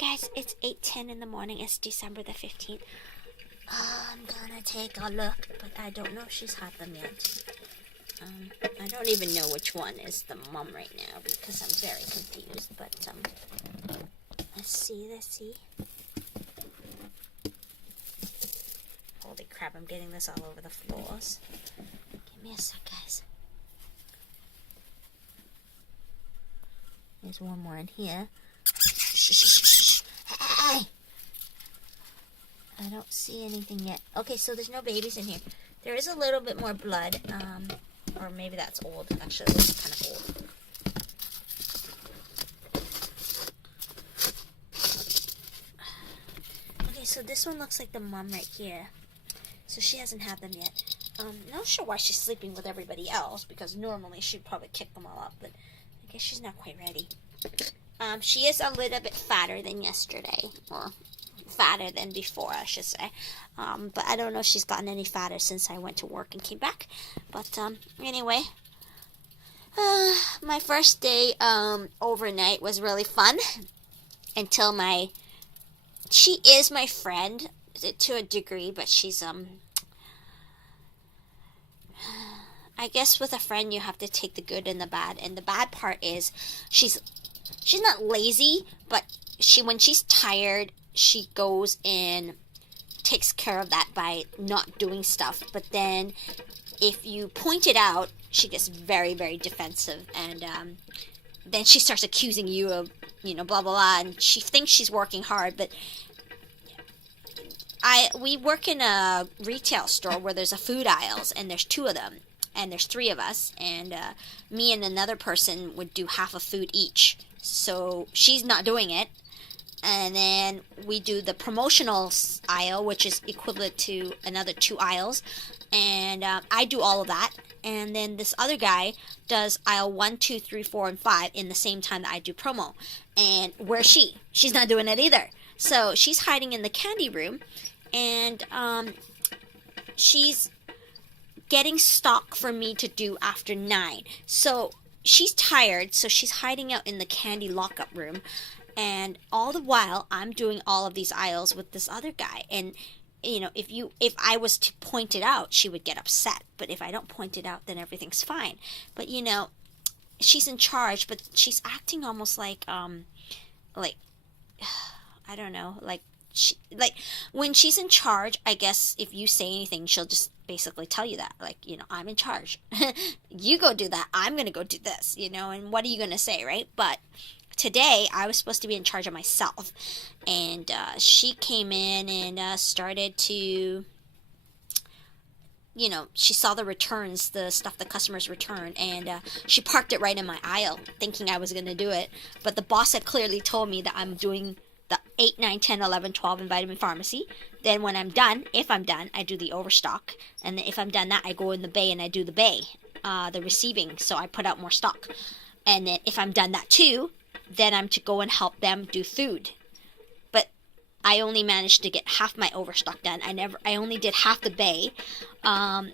guys, it's 8:10 in the morning. It's December the 15th. I'm gonna take a look, but I don't know if she's had them yet. I don't even know which one is the mom right now because I'm very confused, but let's see. Holy crap, I'm getting this all over the floors. Give me a sec, guys. There's one more in here. Shh. Hey! I don't see anything yet. Okay, so there's no babies in here. There is a little bit more blood, or maybe that's old. Actually, it looks kind of old. Okay, so this one looks like the mom right here. So she hasn't had them yet. Not sure why she's sleeping with everybody else, because normally she'd probably kick them all up, but I guess she's not quite ready. She is a little bit fatter than yesterday, or fatter than before, I should say. But I don't know if she's gotten any fatter since I went to work and came back. But anyway, my first day overnight was really fun until she is my friend to a degree, but she's I guess with a friend you have to take the good and the bad, and the bad part is she's not lazy, but when she's tired, she goes and takes care of that by not doing stuff. But then if you point it out, she gets very, very defensive, and then she starts accusing you of, blah, blah, blah, and she thinks she's working hard, but we work in a retail store where there's a food aisles, and there's 2 of them, and there's 3 of us, and me and another person would do half a food each. So she's not doing it. And then we do the promotional aisle, which is equivalent to another 2 aisles. And I do all of that. And then this other guy does aisle 1, 2, 3, 4, and 5 in the same time that I do promo. And where's she? She's not doing it either. So she's hiding in the candy room. And she's getting stock for me to do after 9. So she's tired, so she's hiding out in the candy lockup room. And all the while, I'm doing all of these aisles with this other guy. And, if I was to point it out, she would get upset. But if I don't point it out, then everything's fine. But, she's in charge, but she's acting almost like, I don't know, when she's in charge, I guess if you say anything, she'll just basically tell you that, I'm in charge. You go do that. I'm going to go do this, and what are you going to say, right? But today, I was supposed to be in charge of myself, and she came in and started to, she saw the returns, the stuff the customers return, and she parked it right in my aisle, thinking I was going to do it. But the boss had clearly told me that I'm doing the 8, 9, 10, 11, 12 in vitamin pharmacy. Then when I'm done, if I'm done, I do the overstock. And then if I'm done that, I go in the bay and I do the bay, the receiving. So I put out more stock. And then if I'm done that too, then I'm to go and help them do food. But I only managed to get half my overstock done. I only did half the bay.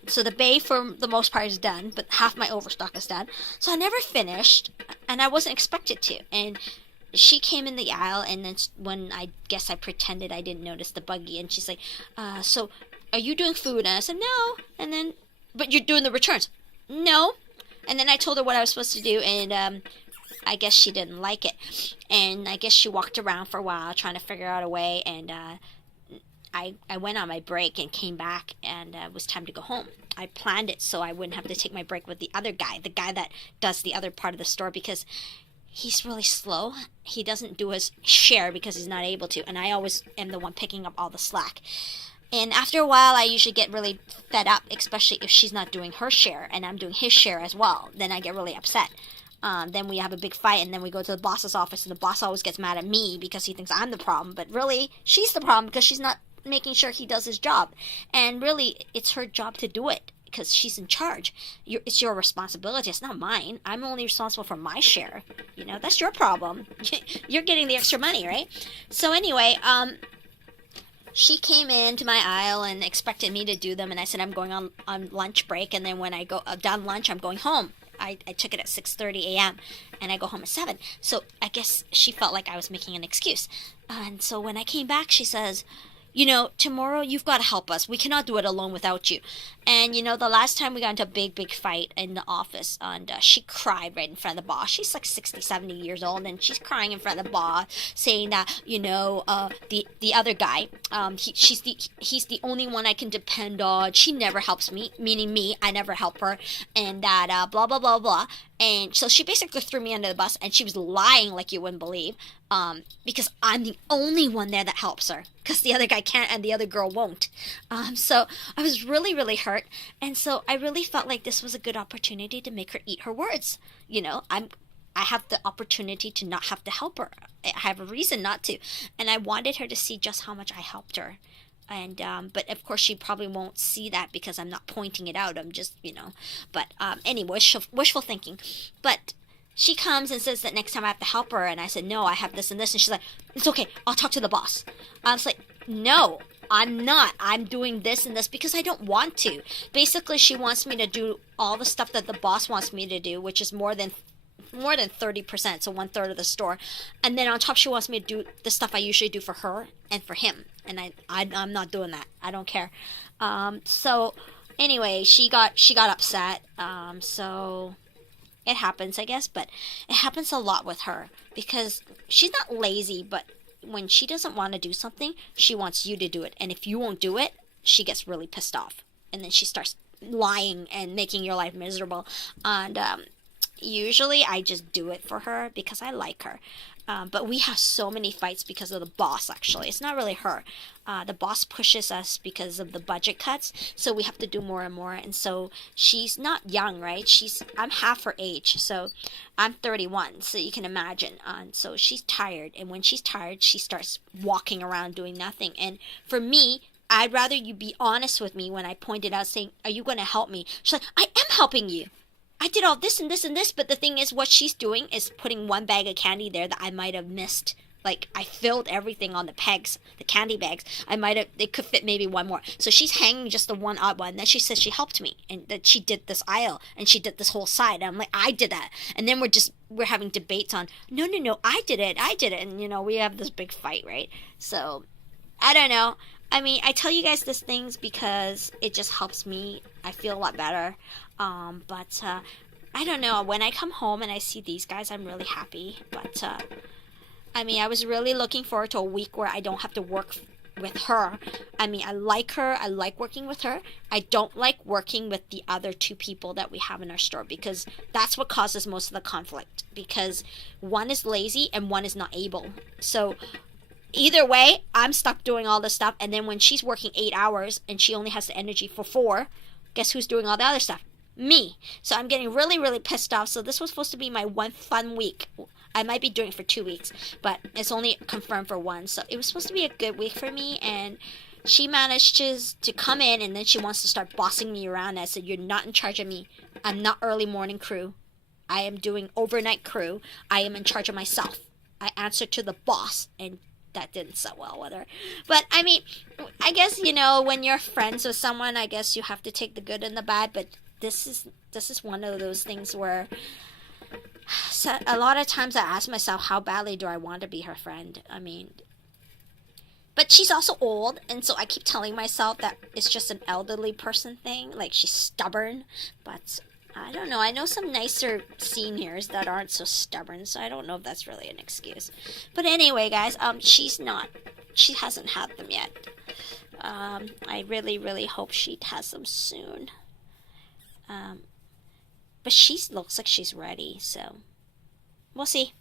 So the bay for the most part is done, but half my overstock is done. So I never finished, and I wasn't expected to. And she came in the aisle, and then when I guess I pretended I didn't notice the buggy, and she's like, so are you doing food? And I said, no. And then, but you're doing the returns. No. And then I told her what I was supposed to do, and I guess she didn't like it. And I guess she walked around for a while trying to figure out a way, and I went on my break and came back, and it was time to go home. I planned it so I wouldn't have to take my break with the other guy, the guy that does the other part of the store, because he's really slow. He doesn't do his share because he's not able to, and I always am the one picking up all the slack. And after a while, I usually get really fed up, especially if she's not doing her share and I'm doing his share as well. Then I get really upset. Then we have a big fight, and then we go to the boss's office, and the boss always gets mad at me because he thinks I'm the problem. But really, she's the problem because she's not making sure he does his job. And really, it's her job to do it because she's in charge. It's your responsibility. It's not mine. I'm only responsible for my share. That's your problem. You're getting the extra money, right? So anyway, she came into my aisle and expected me to do them, and I said I'm going on lunch break, and then when I go done lunch, I'm going home. I took it at 6:30 a.m. and I go home at 7. So I guess she felt like I was making an excuse. And so when I came back, she says, tomorrow you've got to help us. We cannot do it alone without you. And, the last time we got into a big, big fight in the office, and she cried right in front of the boss. She's like 60, 70 years old, and she's crying in front of the boss, saying that, the other guy, he's the only one I can depend on. She never helps me, meaning me. I never help her, and that blah, blah, blah, blah. And so she basically threw me under the bus, and she was lying like you wouldn't believe, because I'm the only one there that helps her, because the other guy can't and the other girl won't. So I was really, really hurt, and so I really felt like this was a good opportunity to make her eat her words. I have the opportunity to not have to help her. I have a reason not to, and I wanted her to see just how much I helped her. And but of course she probably won't see that because I'm not pointing it out. I'm just but anyway, wishful thinking. But she comes and says that next time I have to help her, and I said no, I have this and this, and she's like, it's okay, I'll talk to the boss. I was like, no, I'm not. I'm doing this and this because I don't want to. Basically, she wants me to do all the stuff that the boss wants me to do, which is more than 30%, so 1/3 of the store, and then on top she wants me to do the stuff I usually do for her and for him, and I'm not doing that. I don't care. So anyway, she got upset. So it happens, I guess, but it happens a lot with her because she's not lazy, but when she doesn't want to do something, she wants you to do it, and if you won't do it, she gets really pissed off, and then she starts lying and making your life miserable. And usually I just do it for her because I like her. But we have so many fights because of the boss, actually. It's not really her. The boss pushes us because of the budget cuts, so we have to do more and more. And so she's not young, right? I'm half her age, so I'm 31, so you can imagine. So she's tired, and when she's tired, she starts walking around doing nothing. And for me, I'd rather you be honest with me when I pointed out, saying, are you going to help me? She's like, I am helping you. I did all this and this and this, but the thing is, what she's doing is putting one bag of candy there that I might have missed. Like, I filled everything on the pegs, the candy bags. They could fit maybe one more. So she's hanging just the one odd one. Then she says she helped me, and that she did this aisle, and she did this whole side. And I'm like, I did that. And then we're having debates on, no, I did it. And, we have this big fight, right? So, I don't know. I mean, I tell you guys these things because it just helps me. I feel a lot better. But I don't know. When I come home and I see these guys, I'm really happy. But I mean, I was really looking forward to a week where I don't have to work with her. I mean, I like her. I like working with her. I don't like working with the other two people that we have in our store because that's what causes most of the conflict. Because one is lazy and one is not able. So either way, I'm stuck doing all this stuff. And then when she's working 8 hours and she only has the energy for 4, guess who's doing all the other stuff? Me. So I'm getting really, really pissed off. So this was supposed to be my one fun week. I might be doing it for 2 weeks, but it's only confirmed for 1. So it was supposed to be a good week for me, and she managed to come in, and then she wants to start bossing me around. I said, you're not in charge of me. I'm not early morning crew. I am doing overnight crew. I am in charge of myself. I answer to the boss, and that didn't sit well with her. But I mean, I guess, when you're friends with someone, I guess you have to take the good and the bad, but this is one of those things where a lot of times I ask myself, how badly do I want to be her friend? I mean, but she's also old, and so I keep telling myself that it's just an elderly person thing, like she's stubborn. But I don't know. I know some nicer seniors that aren't so stubborn, so I don't know if that's really an excuse. But anyway, guys, she hasn't had them yet. I really, really hope she has them soon. But she looks like she's ready, so we'll see.